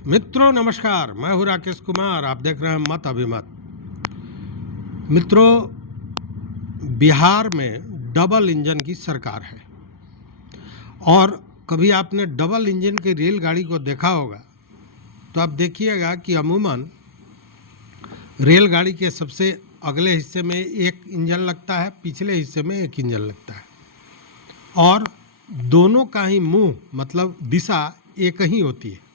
मित्रों नमस्कार, मैं हूं राकेश कुमार। आप देख रहे हैं मत अभिमत। मित्रों, बिहार में डबल इंजन की सरकार है और कभी आपने डबल इंजन की रेलगाड़ी को देखा होगा तो आप देखिएगा कि अमूमन रेलगाड़ी के सबसे अगले हिस्से में एक इंजन लगता है, पिछले हिस्से में एक इंजन लगता है और दोनों का ही मुंह मतलब दिशा एक ही होती है।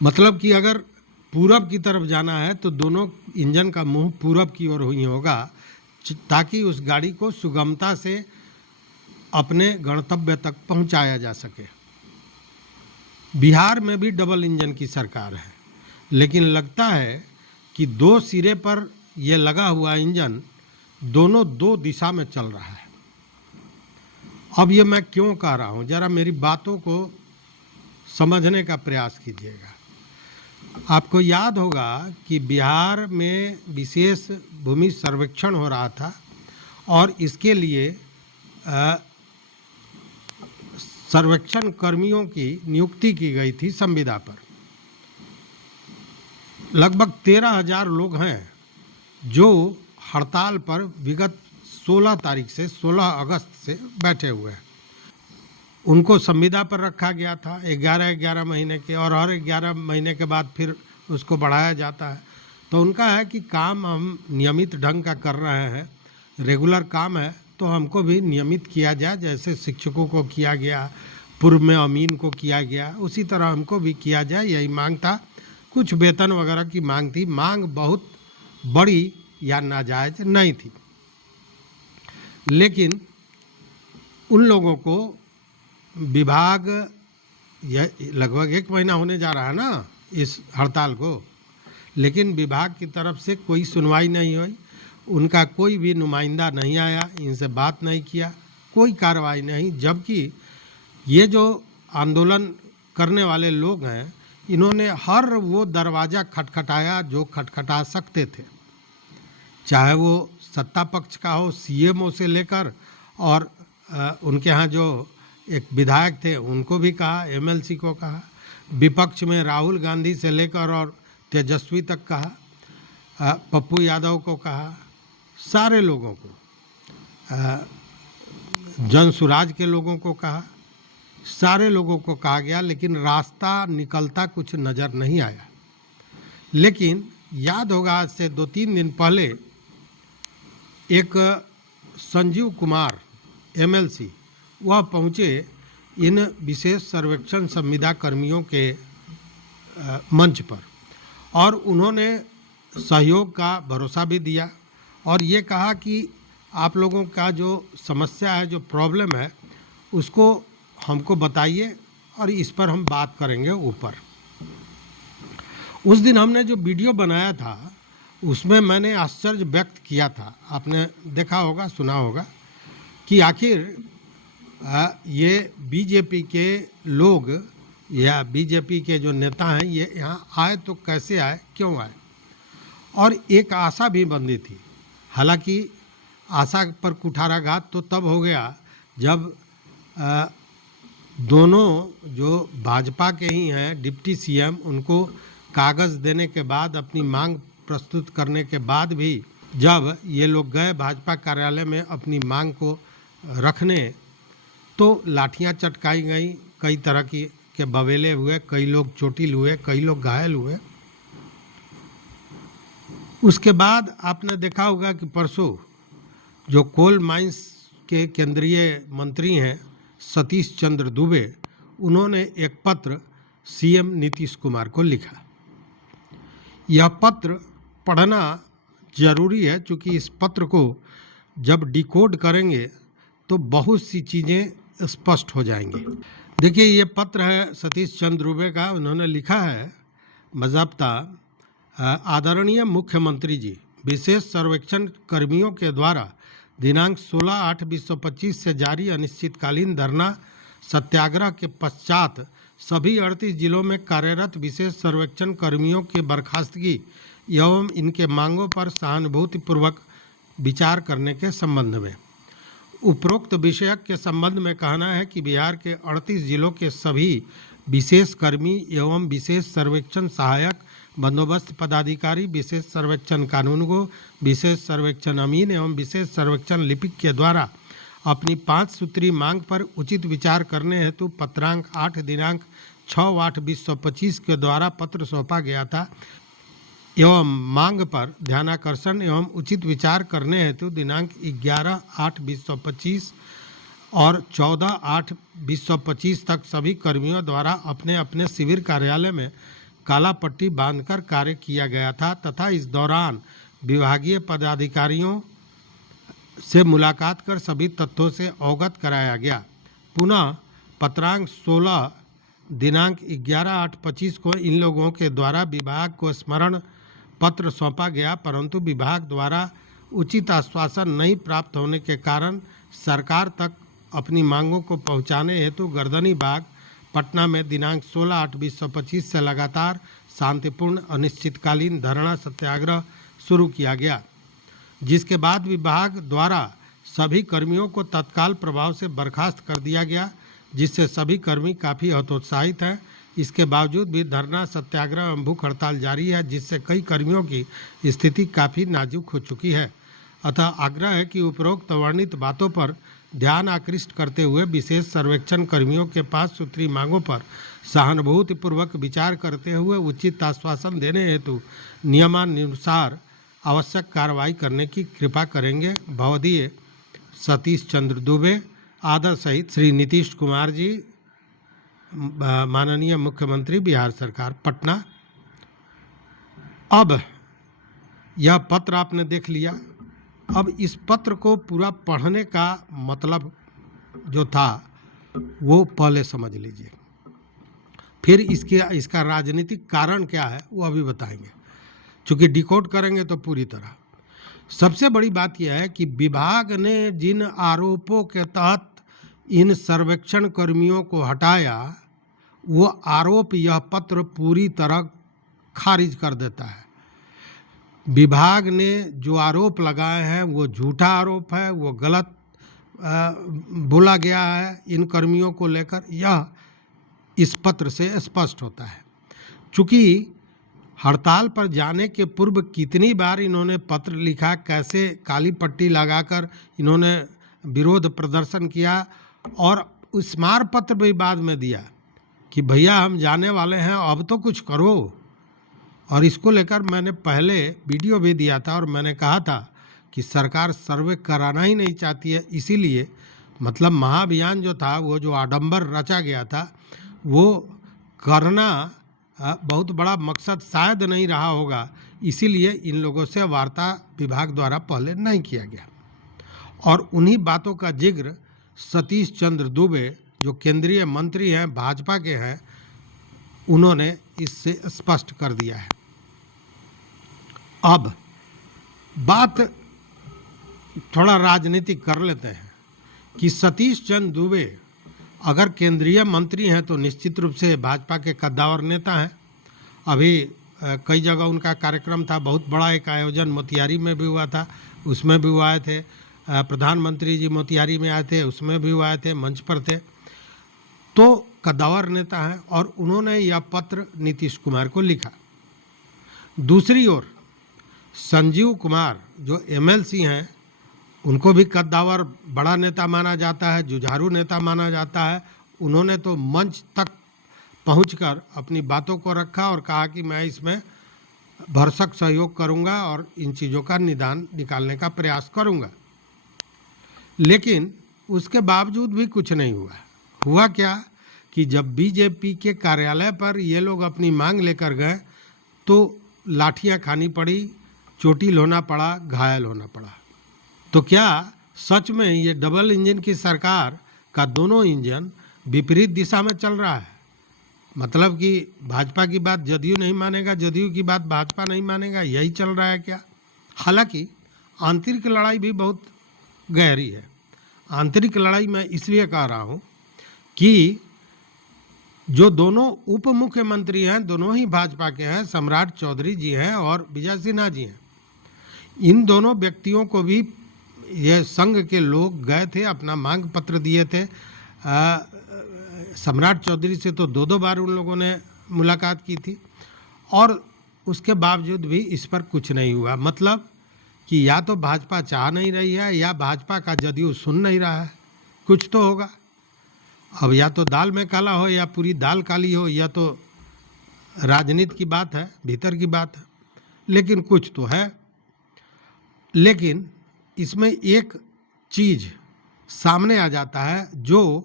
मतलब कि अगर पूरब की तरफ जाना है तो दोनों इंजन का मुंह पूरब की ओर ही होगा ताकि उस गाड़ी को सुगमता से अपने गंतव्य तक पहुंचाया जा सके। बिहार में भी डबल इंजन की सरकार है, लेकिन लगता है कि दो सिरे पर यह लगा हुआ इंजन दोनों दो दिशा में चल रहा है। अब ये मैं क्यों कह रहा हूँ, जरा मेरी बातों को समझने का प्रयास कीजिएगा। आपको याद होगा कि बिहार में विशेष भूमि सर्वेक्षण हो रहा था और इसके लिए सर्वेक्षण कर्मियों की नियुक्ति की गई थी संविदा पर। लगभग 13,000 लोग हैं जो हड़ताल पर विगत 16 तारीख से 16 अगस्त से बैठे हुए हैं। उनको संविदा पर रखा गया था 11 महीने के, और हर 11 महीने के बाद फिर उसको बढ़ाया जाता है। तो उनका है कि काम हम नियमित ढंग का कर रहे हैं, रेगुलर काम है तो हमको भी नियमित किया जाए। जैसे शिक्षकों को किया गया, पूर्व में अमीन को किया गया, उसी तरह हमको भी किया जाए, यही मांग था। कुछ वेतन वगैरह की मांग थी। मांग बहुत बड़ी या नाजायज नहीं थी, लेकिन उन लोगों को विभाग, यह लगभग 1 महीना होने जा रहा है ना इस हड़ताल को, लेकिन विभाग की तरफ से कोई सुनवाई नहीं हुई। उनका कोई भी नुमाइंदा नहीं आया, इनसे बात नहीं किया, कोई कार्रवाई नहीं। जबकि ये जो आंदोलन करने वाले लोग हैं, इन्होंने हर वो दरवाज़ा खटखटाया जो खटखटा सकते थे, चाहे वो सत्ता पक्ष का हो, सीएमओ से लेकर, और उनके यहाँ जो एक विधायक थे उनको भी कहा, एमएलसी को कहा, विपक्ष में राहुल गांधी से लेकर और तेजस्वी तक कहा, पप्पू यादव को कहा, सारे लोगों को, जन सुराज के लोगों को कहा, सारे लोगों को कहा गया, लेकिन रास्ता निकलता कुछ नज़र नहीं आया। लेकिन याद होगा आज से 2-3 दिन पहले एक संजीव कुमार एमएलसी वह पहुँचे इन विशेष सर्वेक्षण संविदा कर्मियों के मंच पर, और उन्होंने सहयोग का भरोसा भी दिया और ये कहा कि आप लोगों का जो समस्या है, जो प्रॉब्लम है, उसको हमको बताइए और इस पर हम बात करेंगे ऊपर। उस दिन हमने जो वीडियो बनाया था उसमें मैंने आश्चर्य व्यक्त किया था। आपने देखा होगा, सुना होगा कि आखिर ये बीजेपी के लोग या बीजेपी के जो नेता हैं ये यहाँ आए तो कैसे आए, क्यों आए, और एक आशा भी बंधी थी। हालांकि आशा पर कुठाराघात तो तब हो गया जब दोनों जो भाजपा के ही हैं डिप्टी सीएम, उनको कागज़ देने के बाद, अपनी मांग प्रस्तुत करने के बाद भी जब ये लोग गए भाजपा कार्यालय में अपनी मांग को रखने, तो लाठियां चटकाई गई, कई तरह के बवेले हुए, कई लोग चोटिल हुए, कई लोग घायल हुए। उसके बाद आपने देखा होगा कि परसों जो कोल माइंस के केंद्रीय मंत्री हैं सतीश चंद्र दुबे, उन्होंने एक पत्र सीएम नीतीश कुमार को लिखा। यह पत्र पढ़ना जरूरी है, क्योंकि इस पत्र को जब डिकोड करेंगे तो बहुत सी चीज़ें स्पष्ट हो जाएंगी। देखिए, ये पत्र है सतीश चंद्र दुबे का। उन्होंने लिखा है बाज़ाब्ता, आदरणीय मुख्यमंत्री जी, विशेष सर्वेक्षण कर्मियों के द्वारा दिनांक 16/8/2025 से जारी अनिश्चितकालीन धरना सत्याग्रह के पश्चात सभी 38 जिलों में कार्यरत विशेष सर्वेक्षण कर्मियों के बर्खास्तगी एवं इनके मांगों पर सहानुभूतिपूर्वक विचार करने के संबंध में उपरोक्त विषयक के संबंध में कहना है कि बिहार के 38 जिलों के सभी विशेष कर्मी एवं विशेष सर्वेक्षण सहायक, बंदोबस्त पदाधिकारी, विशेष सर्वेक्षण कानूनगो, विशेष सर्वेक्षण अमीन एवं विशेष सर्वेक्षण लिपिक के द्वारा अपनी 5 सूत्री मांग पर उचित विचार करने हेतु पत्रांक 8 दिनांक 6/8/2025 के द्वारा पत्र सौंपा गया था एवं मांग पर ध्यानाकर्षण एवं उचित विचार करने हेतु दिनांक 11/8/2025 और 14/8/2025 तक सभी कर्मियों द्वारा अपने अपने शिविर कार्यालय में काला पट्टी बांधकर कार्य किया गया था तथा इस दौरान विभागीय पदाधिकारियों से मुलाकात कर सभी तथ्यों से अवगत कराया गया। पुनः पत्रांक 16 दिनांक 11/8/25 को इन लोगों के द्वारा विभाग को स्मरण पत्र सौंपा गया, परंतु विभाग द्वारा उचित आश्वासन नहीं प्राप्त होने के कारण सरकार तक अपनी मांगों को पहुंचाने हेतु गर्दनी बाग पटना में दिनांक 16/8/2025 से लगातार शांतिपूर्ण अनिश्चितकालीन धरना सत्याग्रह शुरू किया गया, जिसके बाद विभाग द्वारा सभी कर्मियों को तत्काल प्रभाव से बर्खास्त कर दिया गया, जिससे सभी कर्मी काफ़ी हतोत्साहित हैं। इसके बावजूद भी धरना सत्याग्रह एवं भूख हड़ताल जारी है, जिससे कई कर्मियों की स्थिति काफ़ी नाजुक हो चुकी है। अतः आग्रह है कि उपरोक्त वर्णित बातों पर ध्यान आकृष्ट करते हुए विशेष सर्वेक्षण कर्मियों के 5 सूत्री मांगों पर सहानुभूतिपूर्वक विचार करते हुए उचित आश्वासन देने हेतु नियमानुसार आवश्यक कार्रवाई करने की कृपा करेंगे। भवदीय सतीश चंद्र दुबे। आदर सहित श्री नीतीश कुमार जी, माननीय मुख्यमंत्री बिहार सरकार, पटना। अब यह पत्र आपने देख लिया। अब इस पत्र को पूरा पढ़ने का मतलब जो था वो पहले समझ लीजिए, फिर इसका राजनीतिक कारण क्या है वो अभी बताएंगे, चूँकि डिकोड करेंगे तो पूरी तरह। सबसे बड़ी बात यह है कि विभाग ने जिन आरोपों के तहत इन सर्वेक्षण कर्मियों को हटाया, वो आरोप यह पत्र पूरी तरह खारिज कर देता है। विभाग ने जो आरोप लगाए हैं वो झूठा आरोप है, वो गलत बोला गया है इन कर्मियों को लेकर, यह इस पत्र से स्पष्ट होता है। चूँकि हड़ताल पर जाने के पूर्व कितनी बार इन्होंने पत्र लिखा, कैसे काली पट्टी लगाकर इन्होंने विरोध प्रदर्शन किया, और स्मारक पत्र भी बाद में दिया कि भैया हम जाने वाले हैं, अब तो कुछ करो। और इसको लेकर मैंने पहले वीडियो भी दिया था और मैंने कहा था कि सरकार सर्वे कराना ही नहीं चाहती है, इसीलिए मतलब महाअभियान जो था, वो जो आडंबर रचा गया था, वो करना बहुत बड़ा मकसद शायद नहीं रहा होगा, इसीलिए इन लोगों से वार्ता विभाग द्वारा पहले नहीं किया गया। और उन्हीं बातों का जिक्र सतीश चंद्र दुबे जो केंद्रीय मंत्री हैं, भाजपा के हैं, उन्होंने इससे स्पष्ट कर दिया है। अब बात थोड़ा राजनीतिक कर लेते हैं कि सतीश चंद्र दुबे अगर केंद्रीय मंत्री हैं तो निश्चित रूप से भाजपा के कद्दावर नेता हैं। अभी कई जगह उनका कार्यक्रम था, बहुत बड़ा एक आयोजन मोतिहारी में भी हुआ था, उसमें भी वो आए थे। प्रधानमंत्री जी मोतिहारी में आए थे, उसमें भी वो आए थे, मंच पर थे। तो कद्दावर नेता हैं और उन्होंने यह पत्र नीतीश कुमार को लिखा। दूसरी ओर संजीव कुमार जो एमएलसी हैं, उनको भी कद्दावर बड़ा नेता माना जाता है, जुझारू नेता माना जाता है। उन्होंने तो मंच तक पहुंचकर अपनी बातों को रखा और कहा कि मैं इसमें भरसक सहयोग करूंगा और इन चीज़ों का निदान निकालने का प्रयास करूंगा। लेकिन उसके बावजूद भी कुछ नहीं हुआ। हुआ क्या कि जब बीजेपी के कार्यालय पर ये लोग अपनी मांग लेकर गए तो लाठियां खानी पड़ी, चोटिल होना पड़ा, घायल होना पड़ा। तो क्या सच में ये डबल इंजन की सरकार का दोनों इंजन विपरीत दिशा में चल रहा है? मतलब कि भाजपा की बात जदयू नहीं मानेगा, जदयू की बात भाजपा नहीं मानेगा, यही चल रहा है क्या? हालांकि आंतरिक लड़ाई भी बहुत गहरी है। आंतरिक लड़ाई मैं इसलिए कह रहा हूँ कि जो दोनों उप मुख्यमंत्री हैं, दोनों ही भाजपा के हैं, सम्राट चौधरी जी हैं और विजय सिन्हा जी हैं। इन दोनों व्यक्तियों को भी ये संघ के लोग गए थे, अपना मांग पत्र दिए थे सम्राट चौधरी से तो दो दो बार उन लोगों ने मुलाकात की थी और उसके बावजूद भी इस पर कुछ नहीं हुआ। मतलब कि या तो भाजपा चाह नहीं रही है या भाजपा का जदयू सुन नहीं रहा है, कुछ तो होगा। अब या तो दाल में काला हो या पूरी दाल काली हो, या तो राजनीति की बात है, भीतर की बात है, लेकिन कुछ तो है। लेकिन इसमें एक चीज़ सामने आ जाता है जो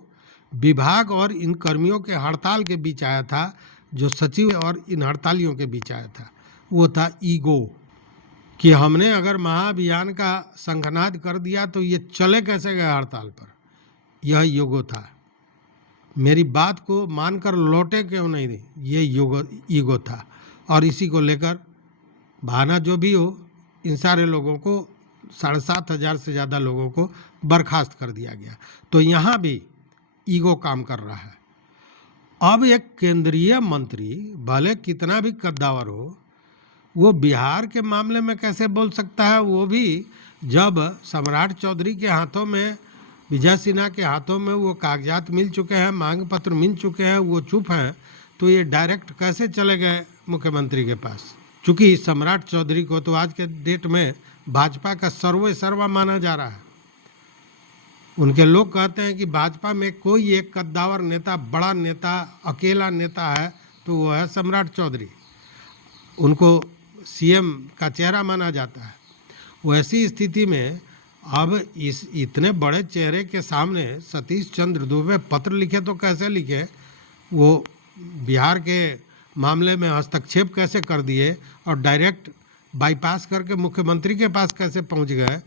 विभाग और इन कर्मियों के हड़ताल के बीच आया था, जो सचिव और इन हड़तालियों के बीच आया था, वो था ईगो। कि हमने अगर महाअभियान का संघनाद कर दिया तो ये चले कैसे गए हड़ताल पर, यह ईगो था। मेरी बात को मानकर लौटे क्यों नहीं, ये ईगो था। और इसी को लेकर बहाना जो भी हो, इन सारे लोगों को 7,500 से ज़्यादा लोगों को बर्खास्त कर दिया गया। तो यहाँ भी ईगो काम कर रहा है। अब एक केंद्रीय मंत्री भले कितना भी कद्दावर हो, वो बिहार के मामले में कैसे बोल सकता है, वो भी जब सम्राट चौधरी के हाथों में, विजय सिन्हा के हाथों में वो कागजात मिल चुके हैं, मांग पत्र मिल चुके हैं, वो चुप हैं, तो ये डायरेक्ट कैसे चले गए मुख्यमंत्री के पास। चूँकि सम्राट चौधरी को तो आज के डेट में भाजपा का सर्वे सर्वा माना जा रहा है। उनके लोग कहते हैं कि भाजपा में कोई एक कद्दावर नेता, बड़ा नेता, अकेला नेता है तो वो है सम्राट चौधरी। उनको सीएम का चेहरा माना जाता है। वैसी स्थिति में अब इस इतने बड़े चेहरे के सामने सतीश चंद्र दुबे पत्र लिखे तो कैसे लिखे, वो बिहार के मामले में हस्तक्षेप कैसे कर दिए और डायरेक्ट बाईपास करके मुख्यमंत्री के पास कैसे पहुंच गए,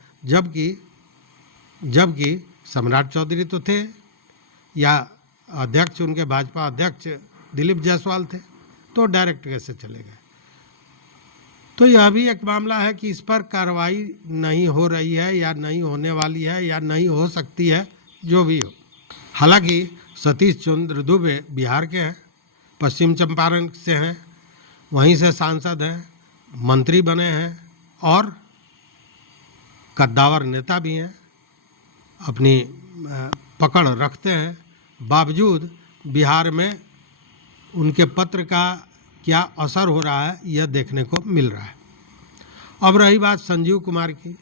जबकि सम्राट चौधरी तो थे, या अध्यक्ष उनके भाजपा अध्यक्ष दिलीप जायसवाल थे, तो डायरेक्ट कैसे चले गए। तो यह भी एक मामला है कि इस पर कार्रवाई नहीं हो रही है या नहीं होने वाली है या नहीं हो सकती है, जो भी हो। हालांकि सतीश चंद्र दुबे बिहार के हैं, पश्चिम चंपारण से हैं, वहीं से सांसद हैं, मंत्री बने हैं और कद्दावर नेता भी हैं, अपनी पकड़ रखते हैं। बावजूद बिहार में उनके पत्र का क्या असर हो रहा है, यह देखने को मिल रहा है। अब रही बात संजीव कुमार की,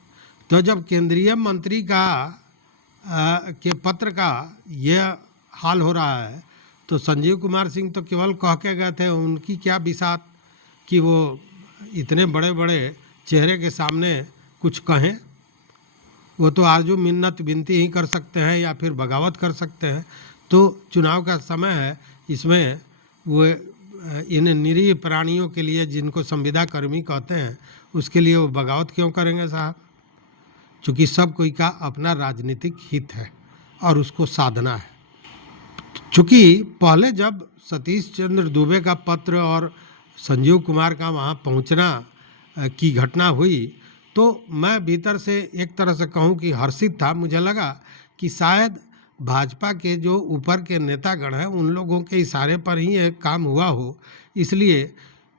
तो जब केंद्रीय मंत्री के पत्र का यह हाल हो रहा है, तो संजीव कुमार सिंह तो केवल कह के गए थे, उनकी क्या बिसात कि वो इतने बड़े बड़े चेहरे के सामने कुछ कहें। वो तो आरजू मिन्नत विनती ही कर सकते हैं या फिर बगावत कर सकते हैं। तो चुनाव का समय है, इसमें वो इन निरीह प्राणियों के लिए, जिनको संविदा कर्मी कहते हैं, उसके लिए वो बगावत क्यों करेंगे साहब। चूँकि सब कोई का अपना राजनीतिक हित है और उसको साधना है। चूँकि पहले जब सतीश चंद्र दुबे का पत्र और संजीव कुमार का वहाँ पहुँचना की घटना हुई, तो मैं भीतर से एक तरह से कहूँ कि हर्षित था। मुझे लगा कि शायद भाजपा के जो ऊपर के नेतागण हैं, उन लोगों के इशारे पर ही ये काम हुआ हो, इसलिए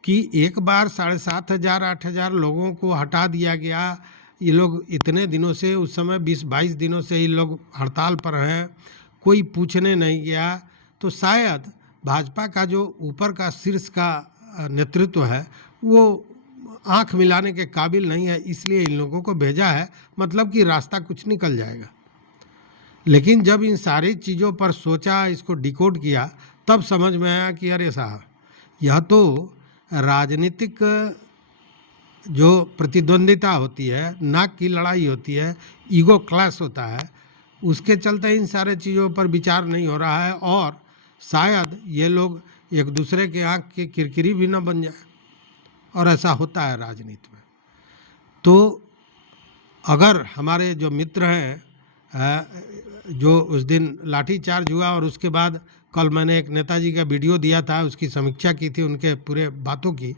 कि एक बार 7,500 8,000 लोगों को हटा दिया गया। ये लोग इतने दिनों से, उस समय 20-22 दिनों से ये लोग हड़ताल पर हैं, कोई पूछने नहीं गया। तो शायद भाजपा का जो ऊपर का शीर्ष का नेतृत्व है, वो आंख मिलाने के काबिल नहीं है, इसलिए इन लोगों को भेजा है, मतलब कि रास्ता कुछ निकल जाएगा। लेकिन जब इन सारी चीज़ों पर सोचा, इसको डिकोड किया, तब समझ में आया कि अरे साहब, यह तो राजनीतिक जो प्रतिद्वंदिता होती है, नाक की लड़ाई होती है, ईगो क्लैश होता है, उसके चलते इन सारे चीज़ों पर विचार नहीं हो रहा है और शायद ये लोग एक दूसरे के आँख की किरकिरी भी न बन जाए। और ऐसा होता है राजनीति में। तो अगर हमारे जो मित्र हैं, जो उस दिन लाठीचार्ज हुआ और उसके बाद कल मैंने एक नेताजी का वीडियो दिया था, उसकी समीक्षा की थी, उनके पूरे बातों की,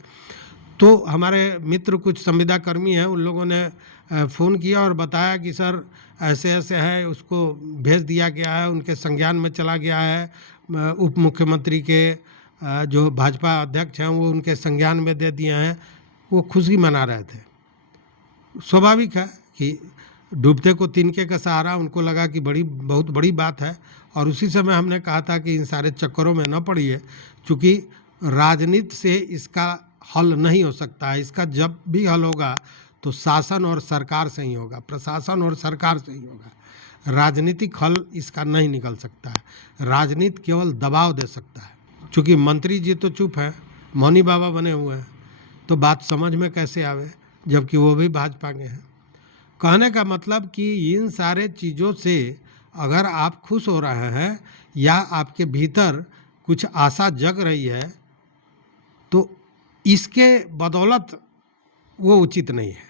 तो हमारे मित्र कुछ संविदा कर्मी हैं, उन लोगों ने फ़ोन किया और बताया कि सर ऐसे ऐसे है, उसको भेज दिया गया है, उनके संज्ञान में चला गया है, उप मुख्यमंत्री के जो भाजपा अध्यक्ष हैं वो उनके संज्ञान में दे दिए हैं। वो खुशी मना रहे थे। स्वाभाविक है कि डूबते को तिनके का सहारा, उनको लगा कि बहुत बड़ी बात है। और उसी समय हमने कहा था कि इन सारे चक्करों में न पड़िए, क्योंकि राजनीति से इसका हल नहीं हो सकता है। इसका जब भी हल होगा तो शासन और सरकार से ही होगा, प्रशासन और सरकार से ही होगा। राजनीतिक हल इसका नहीं निकल सकता है। राजनीति केवल दबाव दे सकता है। चूँकि मंत्री जी तो चुप है, मौनी बाबा बने हुए हैं, तो बात समझ में कैसे आवे, जबकि वो भी भाजपा के हैं। कहने का मतलब कि इन सारे चीज़ों से अगर आप खुश हो रहे हैं या आपके भीतर कुछ आशा जग रही है, तो इसके बदौलत वो उचित नहीं है।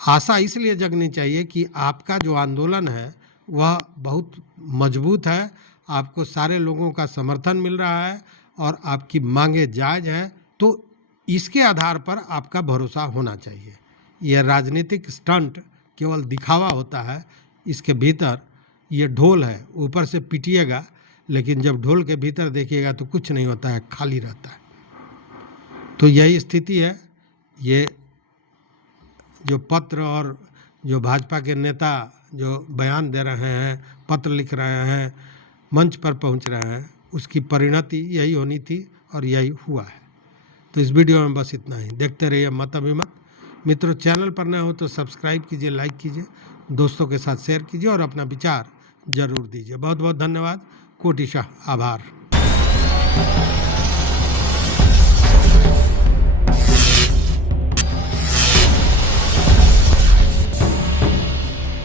आशा इसलिए जगनी चाहिए कि आपका जो आंदोलन है वह बहुत मजबूत है, आपको सारे लोगों का समर्थन मिल रहा है और आपकी मांगे जायज़ हैं, तो इसके आधार पर आपका भरोसा होना चाहिए। यह राजनीतिक स्टंट केवल दिखावा होता है। इसके भीतर ये ढोल है, ऊपर से पीटिएगा, लेकिन जब ढोल के भीतर देखिएगा तो कुछ नहीं होता है, खाली रहता है। तो यही स्थिति है। ये जो पत्र और जो भाजपा के नेता जो बयान दे रहे हैं, पत्र लिख रहे हैं, मंच पर पहुंच रहे हैं, उसकी परिणति यही होनी थी और यही हुआ है। तो इस वीडियो में बस इतना ही। देखते रहिए मत अभिमत। मित्रों, चैनल पर नए हो तो सब्सक्राइब कीजिए, लाइक कीजिए, दोस्तों के साथ शेयर कीजिए और अपना विचार जरूर दीजिए। बहुत बहुत धन्यवाद। कोटिशः आभार।